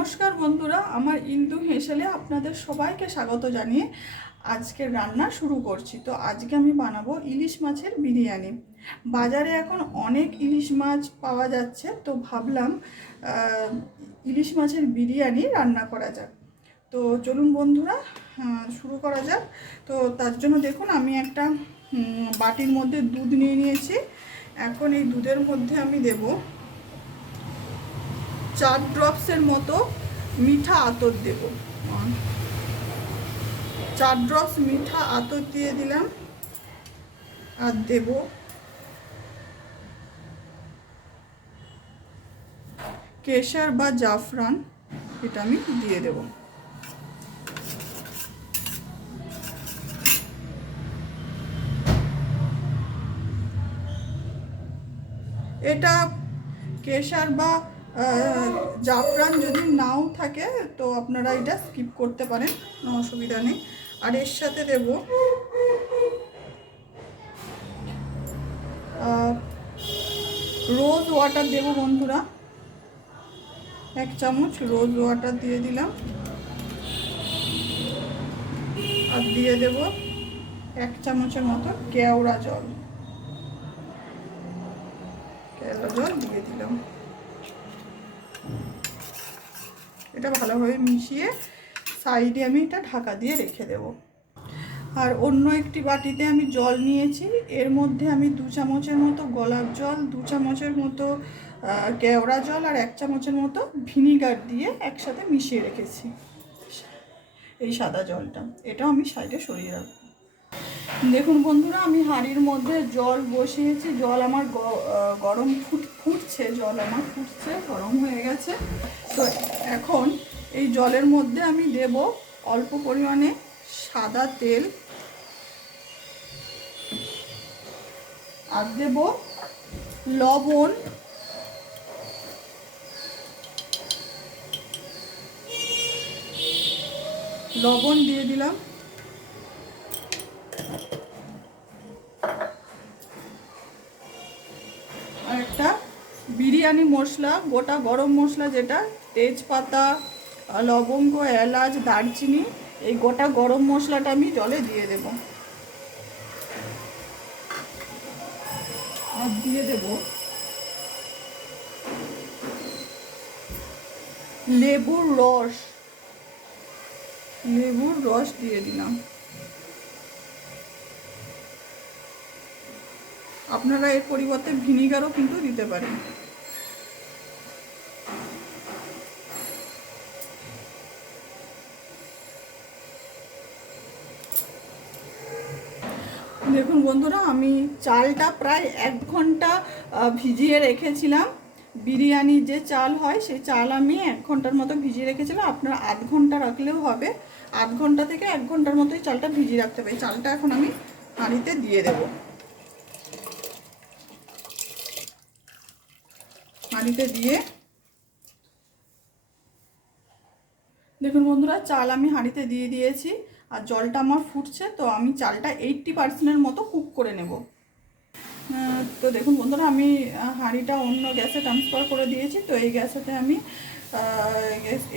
নমস্কার বন্ধুরা, আমার ইন্দু হেসেলে আপনাদের সবাইকে স্বাগত জানিয়ে আজকে রান্না শুরু করছি। তো আজকে আমি বানাবো ইলিশ মাছের বিরিয়ানি। বাজারে এখন অনেক ইলিশ মাছ পাওয়া যাচ্ছে, তো ভাবলাম ইলিশ মাছের বিরিয়ানি রান্না করা যাক। তো চলুন বন্ধুরা শুরু করা যাক। তো তার জন্য দেখুন আমি একটা বাটির মধ্যে দুধ নিয়ে নিয়েছি। এখন এই দুধের মধ্যে আমি দেব 4 ড্রপসের মতো মিঠা আতর দেব। 4 ড্রপস মিঠা আতর দিয়ে দিলাম। আর দেব কেশর বা জাফরান, এটা আমি দিয়ে দেব। এটা কেশর বা জাফরান যদি নাও থাকে তো আপনারা এটা স্কিপ করতে পারেন, কোনো অসুবিধা নেই। আর এর সাথে দেব রোজ ওয়াটার দেব বন্ধুরা। 1 চামচ রোজ ওয়াটার দিয়ে দিলাম। আর দিয়ে দেব 1 চামচের মতো কেওড়া জল দিয়ে দিলাম। এটা ভালোভাবে মিশিয়ে সাইডে আমি এটা ঢাকা দিয়ে রেখে দেব। আর অন্য একটি বাটিতে আমি জল নিয়েছি, এর মধ্যে আমি 2 চামচের মতো গোলাপ জল, 2 চামচের মতো কেওড়া জল আর 1 চামচের মতো ভিনিগার দিয়ে একসাথে মিশিয়ে রেখেছি। এই সাদা জলটা এটাও আমি সাইডে সরিয়ে রাখবো। দেখুন বন্ধুরা, আমি হাঁড়ির মধ্যে জল বসিয়েছি। জল আমার গরম ফুটছে, জল আমার ফুটছে, গরম হয়ে গেছে। তো এখন এই জলের মধ্যে আমি দেব অল্প পরিমাণে সাদা তেল, আর দেব লবণ, লবণ দিয়ে দিলাম। আর একটা বিরিয়ানি মশলা, গোটা গরম মশলা, যেটা তেজপাতা, লবঙ্গ, এলাচ, দারচিনি, এই গোটা গরম মশলাটা আমি জলে দিয়ে দেব। আর দিয়ে দেব লেবুর রস, দিয়ে দিলাম। আপনারা এর পরিবর্তে ভিনিগারও কিন্তু দিতে পারেন। দেখুন বন্ধুরা, আমি চালটা প্রায় 1 ঘন্টা ভিজিয়ে রেখেছিলাম। বিরিয়ানির যে চাল হয় সেই চাল আমি 1 ঘন্টার মতো ভিজিয়ে রেখেছিলাম। আপনারা 8 ঘন্টা রাখলেও হবে। 8 ঘন্টা থেকে 1 ঘন্টার মতোই চালটা ভিজিয়ে রাখতে হবে। চালটা এখন আমি হাঁড়িতে দিয়ে দেব। হাঁড়িতে দিয়ে দেখুন বন্ধুরা, চাল আমি হাঁড়িতে দিয়ে দিয়েছি আর জলটা আমার ফুটছে। তো আমি চালটা 80% মতো কুক করে নেব। তো দেখুন বন্ধুরা, আমি হাঁড়িটা অন্য গ্যাসে ট্রান্সফার করে দিয়েছি। তো এই গ্যাসেতে আমি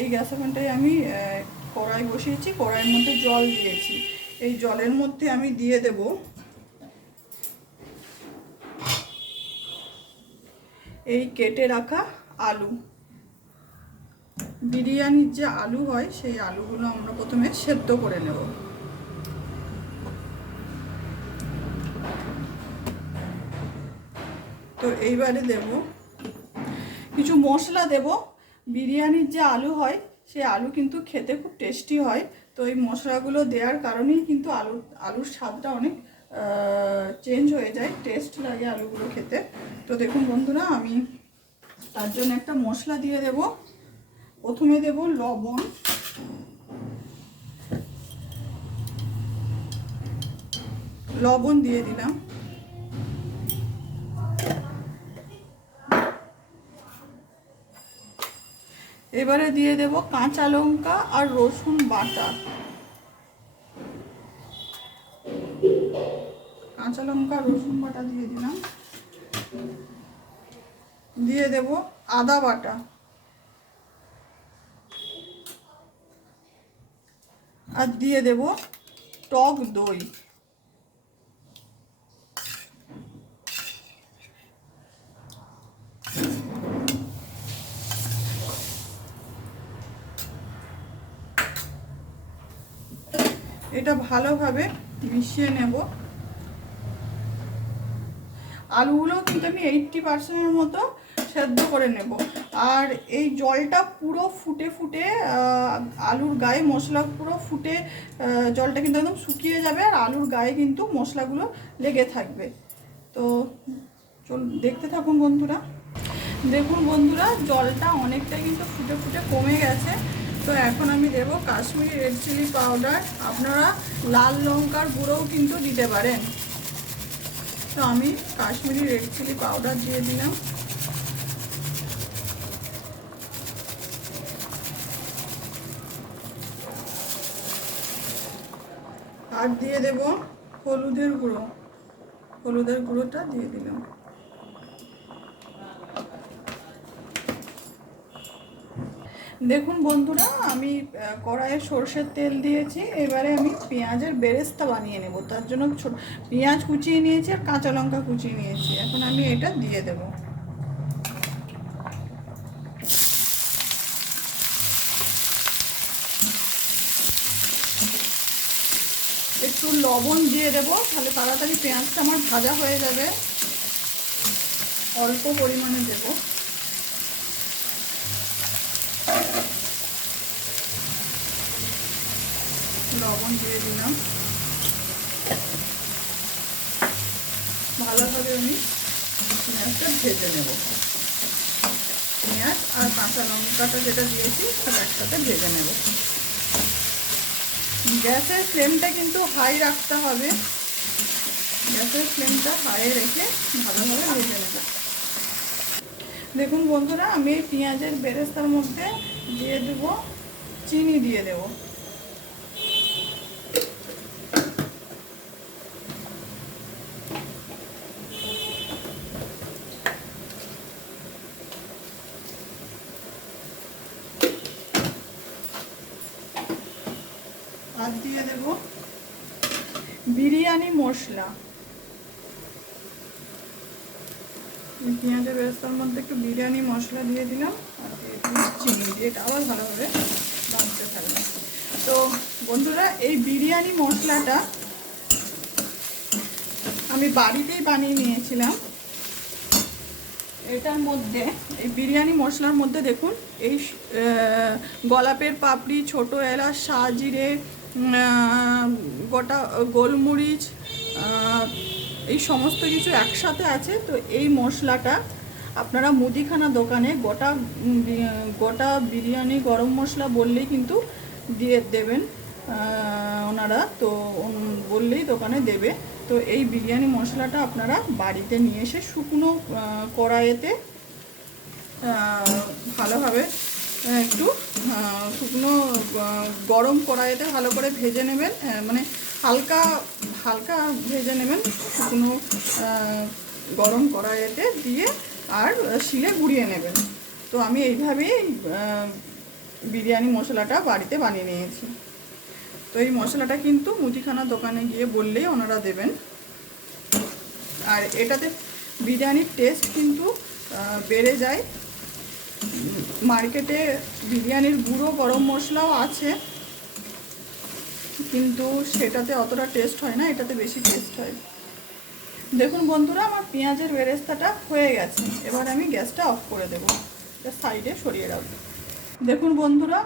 এই গ্যাস ওভেনটায় আমি কড়াই বসিয়েছি, কড়াইয়ের মধ্যে জল দিয়েছি। এই জলের মধ্যে আমি দিয়ে দেব এই কেটে রাখা আলু। বিরিয়ানির যে আলু হয় সেই আলুগুলো আমরা প্রথমে সেদ্ধ করে নেব। তো এইবারে দেব কিছু মশলা দেব। বিরিয়ানির যে আলু হয় সেই আলু কিন্তু খেতে খুব টেস্টি হয়। তো এই মশলাগুলো দেওয়ার কারণেই কিন্তু আলুর স্বাদটা অনেক চেঞ্জ হয়ে যায়, টেস্ট লাগে আলুগুলো খেতে। তো দেখুন বন্ধুরা, আমি তার জন্য একটা মশলা দিয়ে দেব। প্রথমে দেব লবণ, দিয়ে দিলাম। এবারে দিয়ে দেব কাঁচা লঙ্কা আর রসুন বাটা। কাঁচা লঙ্কা রসুন বাটা দিয়ে দিলাম। দিয়ে দেব আদা বাটা। আর দিয়ে দেব টক দই। এটা ভালোভাবে মিশিয়ে নেব। আলুগুলো কিন্তু আমি 80% মতো সেদ্ধ করে নেব। আর এই জলটা পুরো ফুটে ফুটে আলুর গায়ে মশলা পুরো ফুটে জলটা কিন্তু একদম শুকিয়ে যাবে, আর আলুর গায়ে কিন্তু মশলাগুলো লেগে থাকবে। তো চল দেখতে থাকুন বন্ধুরা। দেখুন বন্ধুরা, জলটা অনেকটাই কিন্তু ফুটে ফুটে কমে গেছে। তো এখন আমি দেব কাশ্মীরি রেড চিলি পাউডার। আপনারা লাল লঙ্কার গুঁড়োও কিন্তু দিতে পারেন। তো আমি কাশ্মীরি রেড চিলি পাউডার দিয়ে দিলাম। আর দিয়ে দেব হলুদের গুঁড়ো। হলুদের গুঁড়োটা দিয়ে দিলাম। দেখুন বন্ধুরা, আমি কড়াইয়ে সর্ষের তেল দিয়েছি। এবারে আমি পেঁয়াজের বেরেস্তা বানিয়ে নেব। তার জন্য পেঁয়াজ কুচিয়ে নিয়েছি আর কাঁচা লঙ্কা কুচিয়ে নিয়েছি। এখন আমি এটা দিয়ে দেব। একটু লবণ দিয়ে দেব, তাহলে তাড়াতাড়ি পেঁয়াজটা আমার ভাজা হয়ে যাবে। অল্প পরিমাণে দেব। লবণ দিয়ে দিলাম। ভালোভাবে আমি পেঁয়াজটা ভেজে নেব। পেঁয়াজ আর কাঁচা লঙ্কাটা যেটা দিয়েছি সেটা একসাথে ভেজে নেব। গ্যাসের ফ্লেমটা কিন্তু হাই রাখতে হবে। গ্যাসের ফ্লেমটা হাই রেখে ভালোভাবে ভেজে নেব। দেখুন বন্ধুরা, আমি এই পেঁয়াজের বেরেস্তার মধ্যে দিয়ে দেবো চিনি, দিয়ে দেব। আর দিয়ে দেব বিরিয়ানি মশলা। পেঁয়াজের বেরেস্তার মধ্যে একটু বিরিয়ানি মশলা দিয়ে দিলাম, আর দিয়ে দিলাম চিনি দিয়ে। এটা আবার ভালোভাবে বানতে থাকবে। তো বন্ধুরা, এই বিরিয়ানি মশলাটা আমি বাড়িতেই বানিয়ে নিয়েছিলাম। এটার মধ্যে, এই বিরিয়ানি মশলার মধ্যে দেখুন, এই গোলাপের পাপড়ি, ছোট এলাচ, শাহজিরে, গোটা গোলমরিচ, এই সমস্ত কিছু একসাথে আছে। তো এই মশলাটা আপনারা মুদিখানা দোকানে গোটা গোটা বিরিয়ানি গরম মশলা বললেই কিন্তু দিয়ে দেবেন ওনারা। তো বললেই দোকানে দেবে। তো এই বিরিয়ানি মশলাটা আপনারা বাড়িতে নিয়ে এসে শুকনো কড়াইতে ভালোভাবে একটু শুকনো গরম কড়াইতে ভালো করে ভেজে নেবেন। মানে হালকা হালকা ভেজে নেবেন শুকনো গরম কড়াইতে দিয়ে, আর শিলে গুঁড়িয়ে নেবেন। তো আমি এইভাবেই বিরিয়ানি মশলাটা বাড়িতে বানিয়ে নিয়েছি। তো এই মশলাটা কিন্তু মুদিখানা দোকানে গিয়ে বললেই ওনারা দেবেন। আর এটাতে বিরিয়ানির টেস্ট কিন্তু বেড়ে যায়। মার্কেটে বিরিয়ানির গুঁড়ো গরম মশলাও আছে, কিন্তু সেটাতে অতটা টেস্ট হয় না, এটাতে বেশি টেস্ট হয়। দেখুন বন্ধুরা, আমার পেঁয়াজের বেরেস্তাটা হয়ে গেছে। এবার আমি গ্যাসটা অফ করে দেবো, সাইডে সরিয়ে রাখবো। দেখুন বন্ধুরা,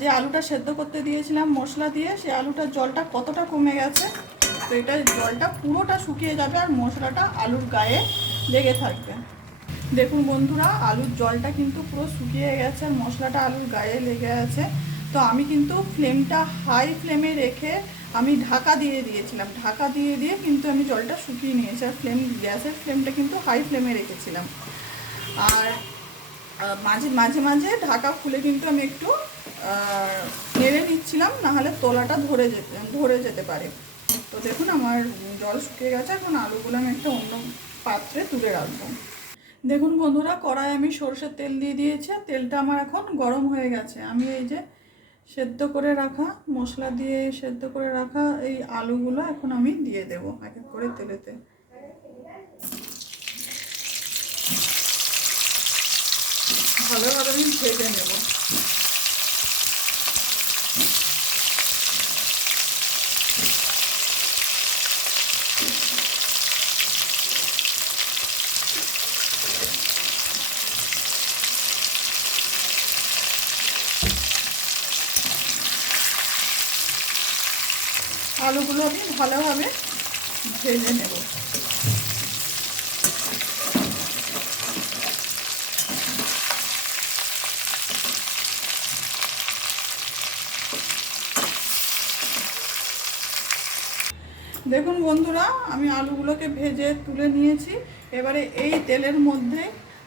যে আলুটা সেদ্ধ করতে দিয়েছিলাম মশলা দিয়ে, সেই আলুটার জলটা কতটা কমে গেছে। তো এটা জলটা পুরোটা শুকিয়ে যাবে আর মশলাটা আলুর গায়ে লেগে থাকবে। দেখুন বন্ধুরা, আলুর জলটা কিন্তু পুরো শুকিয়ে গেছে আর মশলাটা আলুর গায়ে লেগে আছে। তো আমি কিন্তু ফ্লেমটা হাই ফ্লেমে রেখে আমি ঢাকা দিয়ে দিয়েছিলাম। ঢাকা দিয়ে দিয়ে কিন্তু আমি জলটা শুকিয়ে নিয়েছি। আর গ্যাসের ফ্লেমটা কিন্তু হাই ফ্লেমে রেখেছিলাম। আর মাঝে মাঝে মাঝে ঢাকা খুলে কিন্তু আমি একটু নেড়ে নিচ্ছিলাম, নাহলে তলাটা ধরে যেতে পারে। তো দেখুন আমার জল শুকিয়ে গেছে। এখন আলুগুলো আমি একটা অন্য পাত্রে তুলে রাখবো। দেখুন বন্ধুরা, কড়াই আমি সরষের তেল দিয়ে দিয়েছি। তেলটা আমার এখন গরম হয়ে গেছে। আমি এই যে সেদ্ধ করে রাখা মশলা দিয়ে সেদ্ধ করে রাখা এই আলুগুলো এখন আমি দিয়ে দেব এক এক করে তেলেতে। ভালোভাবে আমি ভেজে নেব। আলুগুলো আমি ভালোভাবে ভেজে নেব। দেখুন বন্ধুরা, আমি আলুগুলোকে ভেজে তুলে নিয়েছি। এবারে এই তেলের মধ্যে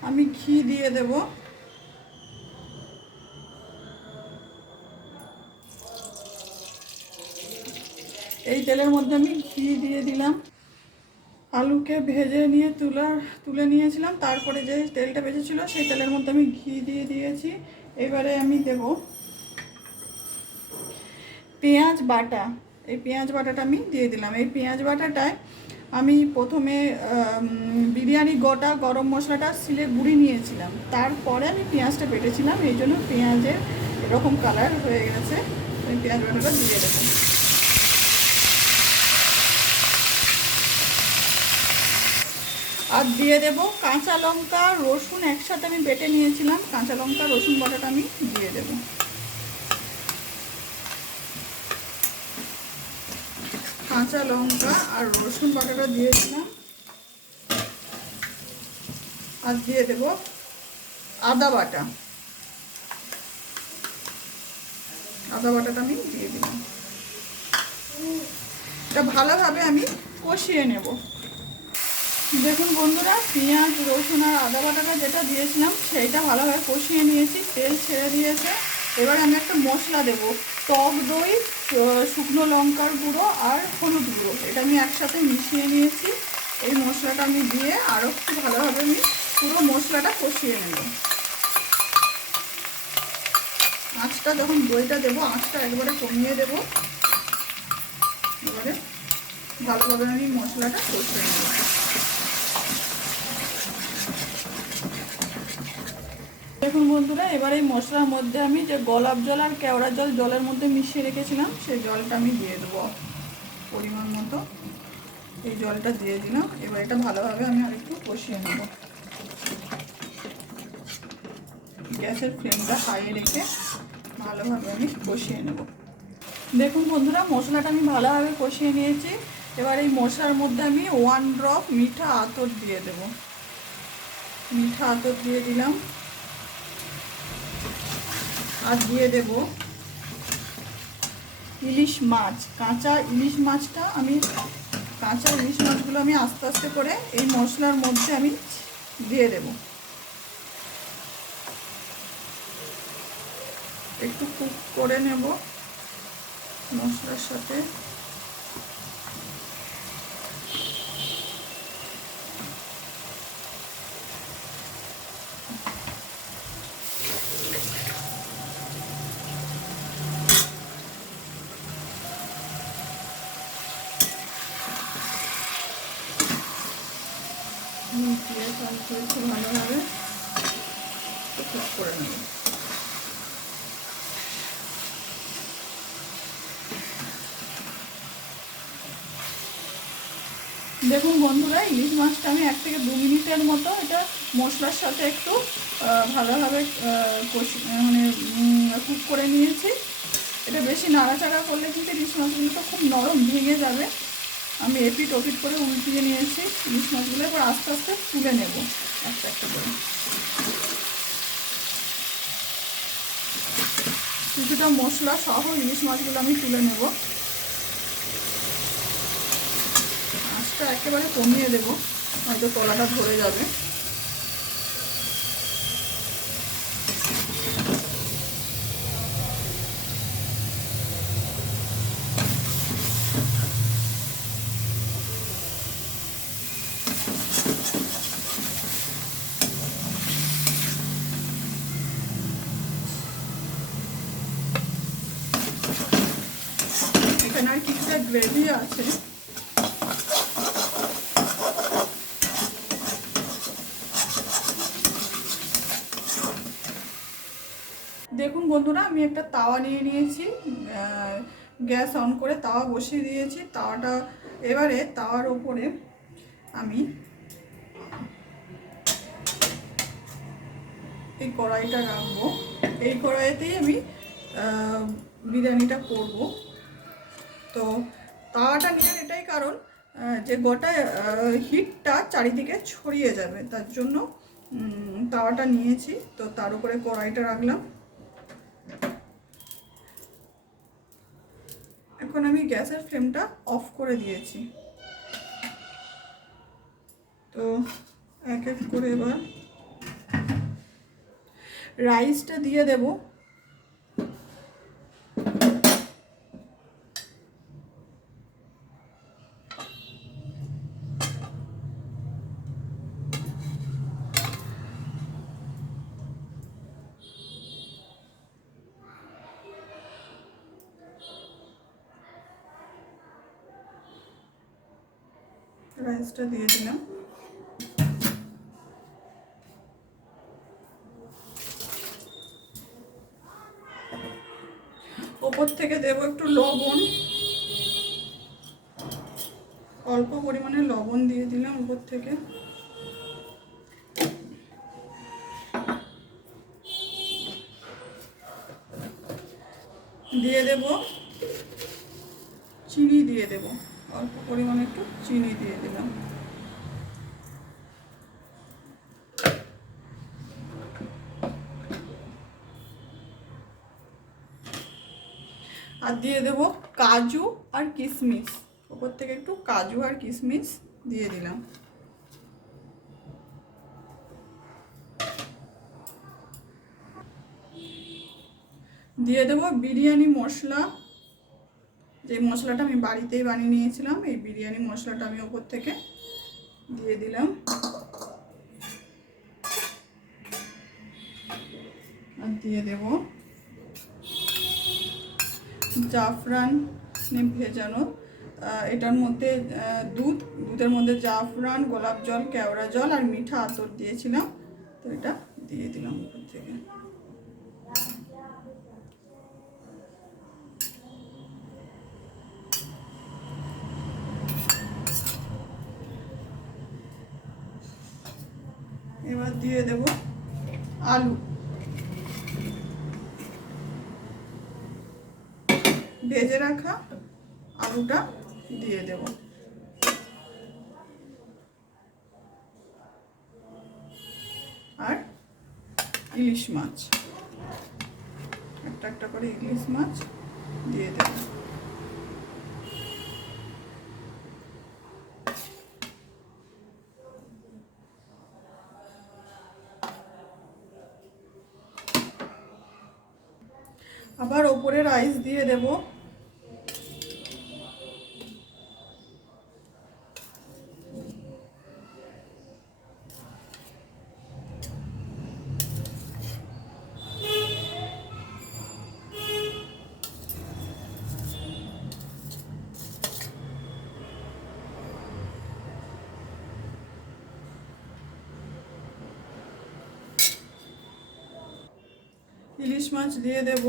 আমি ঘি দিয়ে দেব। এই তেলের মধ্যে আমি ঘি দিয়ে দিলাম। আলুকে ভেজে নিয়ে তুলে নিয়েছিলাম, তারপরে যে তেলটা বেঁচেছিল সেই তেলের মধ্যে আমি ঘি দিয়ে দিয়েছি। এবারে আমি দেব পেঁয়াজ বাটা। এই পেঁয়াজ বাটাটা আমি দিয়ে দিলাম। এই পেঁয়াজ বাটাটায় আমি প্রথমে বিরিয়ানি গোটা গরম মশলাটা সিলে গুঁড়ি নিয়েছিলাম, তারপরে আমি পেঁয়াজটা বেটেছিলাম, এই জন্য পেঁয়াজের এরকম কালার হয়ে গেছে। আমি পেঁয়াজ বাটাটা দিয়ে দেবো। আর দিয়ে দেব কাঁচা লঙ্কা রসুন একসাথে আমি বেটে নিয়েছিলাম, কাঁচা লঙ্কা রসুন বাটাটা আমি দিয়ে দেব। কাঁচা লঙ্কা আর রসুন বাটাটা দিয়ে দিলাম। আর দিয়ে দেব আদা বাটা। আদা বাটাটা আমি দিয়ে দিলাম। এটা ভালোভাবে আমি কষিয়ে নেব। দেখুন বন্ধুরা, পেঁয়াজ রসুন আর আদা বাটাটা যেটা দিয়েছিলাম সেইটা ভালোভাবে কষিয়ে নিয়েছি, তেল ছেড়ে দিয়েছে। এবার আমি একটা মশলা দেব, টক দই, শুকনো লঙ্কার গুঁড়ো আর হলুদ গুঁড়ো, এটা আমি একসাথে মিশিয়ে নিয়েছি। এই মশলাটা আমি দিয়ে আরও একটু ভালোভাবে আমি পুরো মশলাটা কষিয়ে নেব। আঁচটা যখন দইটা দেবো আঁচটা একবারে কমিয়ে দেব। এবারে ভালোভাবে আমি মশলাটা কষিয়ে নেব। দেখুন বন্ধুরা, এবার এই মশলার মধ্যে আমি যে গোলাপ জল আর কেওড়া জল জলের মধ্যে মিশিয়ে রেখেছিলাম সেই জলটা আমি দিয়ে দেবো পরিমাণ মতো। এই জলটা দিয়ে দিলাম। এবার এটা ভালোভাবে আমি আরেকটু কষিয়ে নেব। গ্যাসের ফ্লেমটা হাইয়ে রেখে ভালোভাবে আমি কষিয়ে নেব। দেখুন বন্ধুরা, মশলাটা আমি ভালোভাবে কষিয়ে নিয়েছি। এবার এই মশলার মধ্যে আমি 1 ড্রপ মিঠা আতর দিয়ে দেব। মিঠা আতর দিয়ে দিলাম। আর দিয়ে দেব ইলিশ মাছ। কাঁচা ইলিশ মাছটা আমি কাঁচা ইলিশ মাছগুলো আমি আস্তে আস্তে করে এই মশলার মধ্যে আমি দিয়ে দেব। একটু কুক করে নেব মশলার সাথে। মিশিয়ে একটু ভালোভাবে কুক করে নেব। দেখুন বন্ধুরা, ইলিশ মাছটা আমি 1 থেকে 2 মিনিটের মতো এটা মশলার সাথে একটু ভালোভাবে মানে কুক করে নিয়েছি। এটা বেশি নাড়াচাড়া করলে কিন্তু ইলিশ মাছগুলো তো খুব নরম ভেঙে যাবে। আমি এপিট ওপিট করে উল্টিয়ে নিয়েছি ইলিশ মাছগুলো। এবার আস্তে আস্তে তুলে নেব একটা একটা করে। কিছুটা মশলা সহ ইলিশ মাছগুলো আমি তুলে নেব। আঁচটা একেবারে কমিয়ে দেব, হয়তো কলাটা ধরে যাবে। যা গ্রেভি আছে, দেখুন বন্ধুরা, আমি একটা তাওয়া নিয়ে নিয়েছি, গ্যাস অন করে তাওয়া বসিয়ে দিয়েছি। তাওয়াটা এবারে তাওয়ার ওপরে আমি এই কড়াইটা রাখবো। এই কড়াইতেই আমি বিরিয়ানিটা করব। তো তাওয়াটা নেওয়ার এটাই কারণ যে গোটা হিটটা চারিদিকে ছড়িয়ে যাবে, তার জন্য তাওয়াটা নিয়েছি। তো তার উপরে কড়াইটা রাখলাম। এখন আমি গ্যাসের ফ্লেমটা অফ করে দিয়েছি। তো এক এক করে এবার রাইসটা দিয়ে দেব। রাইসটা দিয়ে দিলাম। ওপর থেকে দেব একটু লবণ, অল্প পরিমাণে লবণ দিয়ে দিলাম উপর থেকে। দিয়ে দেব চিনি, দিয়ে দেব অল্প পরিমাণে একটু চিনি দিয়ে দিলাম। আর দিয়ে দেব কাজু আর কিশমিশ, উপর থেকে একটু কাজু আর কিশমিশ দিয়ে দিলাম। দিয়ে দেব বিরিয়ানি মশলা, যে মশলাটা আমি বাড়িতেই বানিয়ে নিয়েছিলাম, এই বিরিয়ানি মশলাটা আমি উপর থেকে দিয়ে দিলাম। আর দিয়ে দেব জাফরান ভেজানো, এটার মধ্যে দুধের মধ্যে জাফরান, গোলাপ জল, কেওড়া জল আর মিঠা আতর দিয়েছিলাম। তো এটা দিয়ে দিলাম উপর থেকে। এবার দিয়ে দেব আলু, ভেজে রাখা আলুটা দিয়ে দেব। আর ইলিশ মাছ, একটা একটা করে ইলিশ মাছ দিয়ে দেব। আবার ওপরে রাইস দিয়ে দেব। ইলিশ মাছ দিয়ে দেব।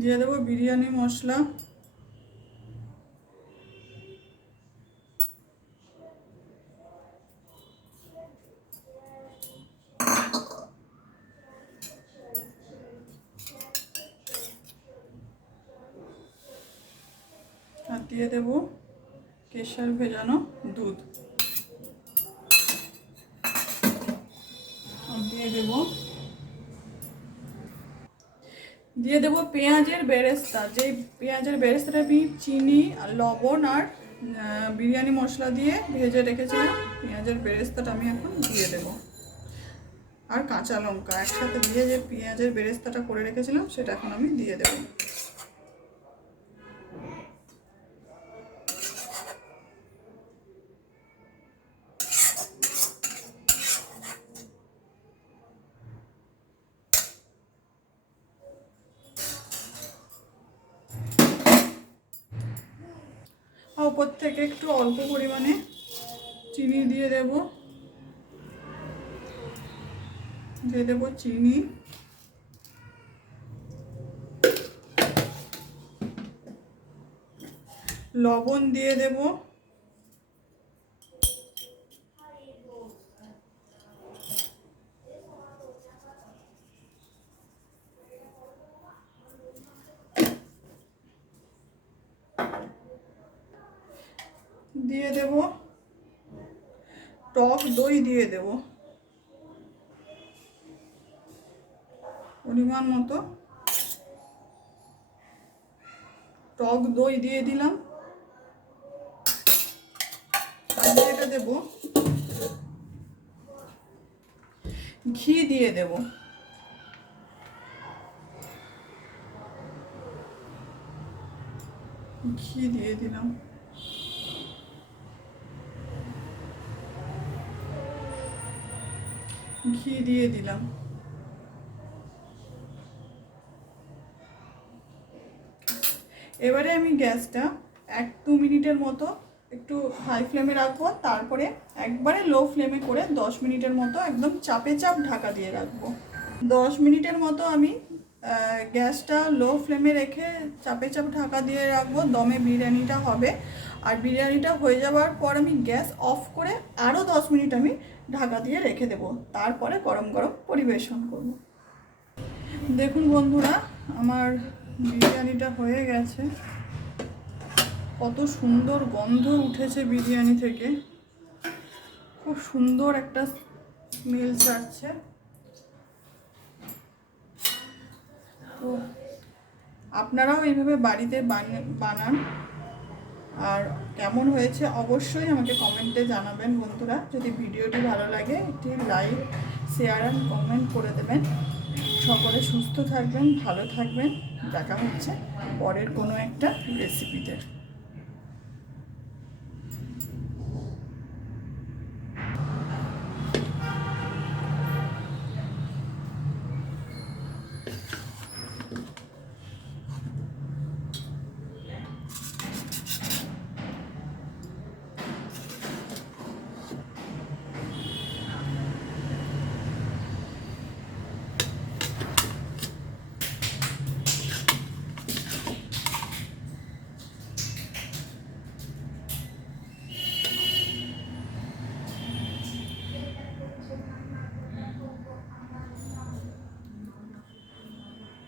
দিয়ে দেবো বিরিয়ানি মশলা, আর দিয়ে দেব কেশর ভেজানো দুধ, আর দিয়ে দেব দিয়ে দেবো পেঁয়াজের বেরেস্তা। যেই পেঁয়াজের বেরেস্তাটা আমি চিনি আর লবণ আর বিরিয়ানি মশলা দিয়ে ভেজে রেখেছিলাম, পেঁয়াজের বেরেস্তাটা আমি এখন দিয়ে দেবো। আর কাঁচা লঙ্কা একসাথে দিয়ে যে পেঁয়াজের বেরেস্তাটা করে রেখেছিলাম সেটা এখন আমি দিয়ে দেবো। উপর থেকে একটু অল্প পরিমাণে চিনি দিয়ে দেবো চিনি, লবণ দিয়ে দেবো, দিয়ে দেব টক দই, দিয়ে দেব পরিমাণ মতো টক দই দিয়ে দিলাম। এটা দেব ঘি, দিয়ে দেব ঘি, দিয়ে দিলাম ঘি দিয়ে দিলাম। এবারে আমি গ্যাসটা 1-2 মিনিটের মতো একটু হাই ফ্লেমে রাখবো, তারপরে একবারে লো ফ্লেমে করে 10 মিনিটের মতো একদম চাপে চাপ ঢাকা দিয়ে রাখবো। 10 মিনিটের মতো আমি গ্যাসটা লো ফ্লেমে রেখে চাপে চাপ ঢাকা দিয়ে রাখবো, দমে বিরিয়ানিটা হবে। আর বিরিয়ানিটা হয়ে যাওয়ার পর আমি গ্যাস অফ করে আরও 10 মিনিট আমি ঢাকা দিয়ে রেখে দেবো, তারপরে গরম গরম পরিবেশন করব। দেখুন বন্ধুরা, আমার বিরিয়ানিটা হয়ে গেছে। কত সুন্দর গন্ধ উঠেছে বিরিয়ানি থেকে, খুব সুন্দর একটা স্মেল ছাড়ছে। তো আপনারাও এইভাবে বাড়িতে বানান, আর কেমন হয়েছে অবশ্যই আমাকে কমেন্টে জানাবেন বন্ধুরা। যদি ভিডিওটি ভালো লাগে একটি লাইক, শেয়ার আর কমেন্ট করে দেবেন। সকলে সুস্থ থাকবেন, ভালো থাকবেন। দেখা হচ্ছে পরের কোনো একটা রেসিপিতে।